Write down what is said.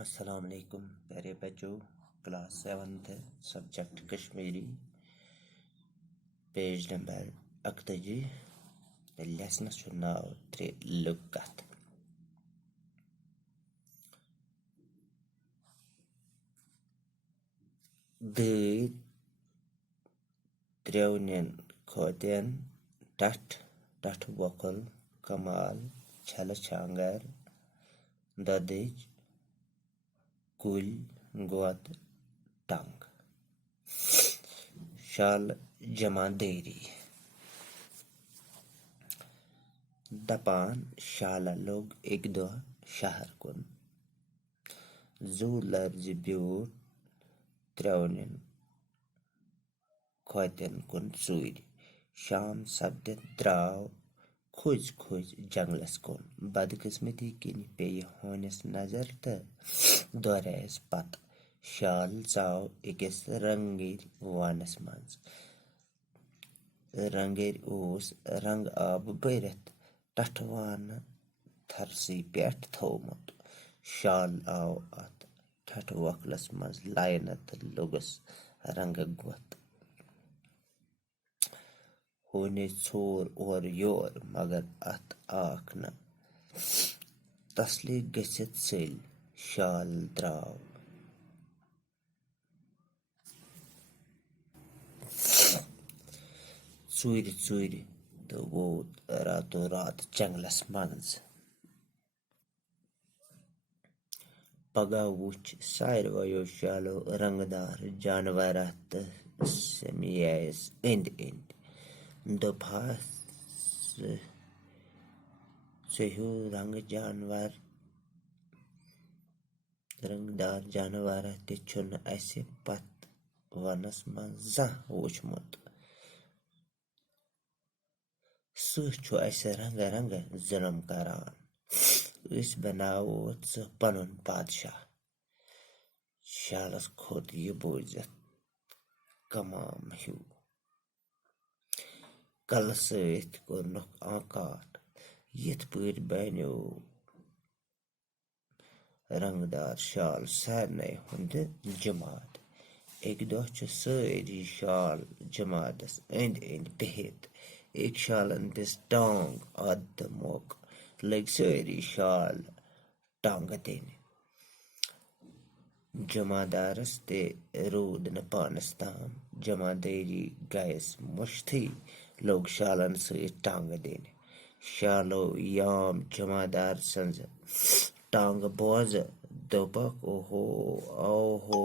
अस्सलाम वालेकुम प्यारे बच्चों। Class 7th subject Kashmiri page number 41 लेसनस नाव त्रे लुकत दीद त्रेवनियन खोतियन टठ टठ वकुल कमाल छल छांगर ददिज कुल गोत टंग शाल जमा देरी दपान शाला लोग एक दो शहर कुन जू लर्ज ब्यूट त्रेवनिन खोतन कुन चूर शाम सपद द्राव खुज खुज जंगलस कुन बदकिस्मती किन पे होनस नजर तो दोरस पत शाल चाव अकिस रंगीर वानस मज रंगीर ओस रंग आब भरत टठ वान थरसी पेट थोमुत शाल आव अत ठठ वकलस मज लायन तो लोगस रंग गोत होने छोर और योर मगर अत आख न तसली गसित चल शाल द्राव चूर चूर तो वोत रातों रात जंगलस मज पगा वुच सारवायो शालो रंगदार जानवर तो समियास इंद इंद दोपहर सह्यू रंगदार जानवर तुन अस पत वनस मज जह वुचमुत सह अस रंग रंग जुलम करान अस बनावो सह पनुन बादशाह शालस खोत यह बोजित कमाम हू कल सत कोरनुक आकाट यथ पट बनो रंगदार शाल सारन हुंद जमात एक दह सारी शाल जमातस इंद इंद बिहित एक शालन दिस टांग अद मोक लग सारी शाल टांग दिन जमादारस ते रूद न पानस ताम जमादारी गैस मुश्ती लोग शालन से टांग दिन शालो याम जमादार संज टांग बोज दोपक ओहो ओहो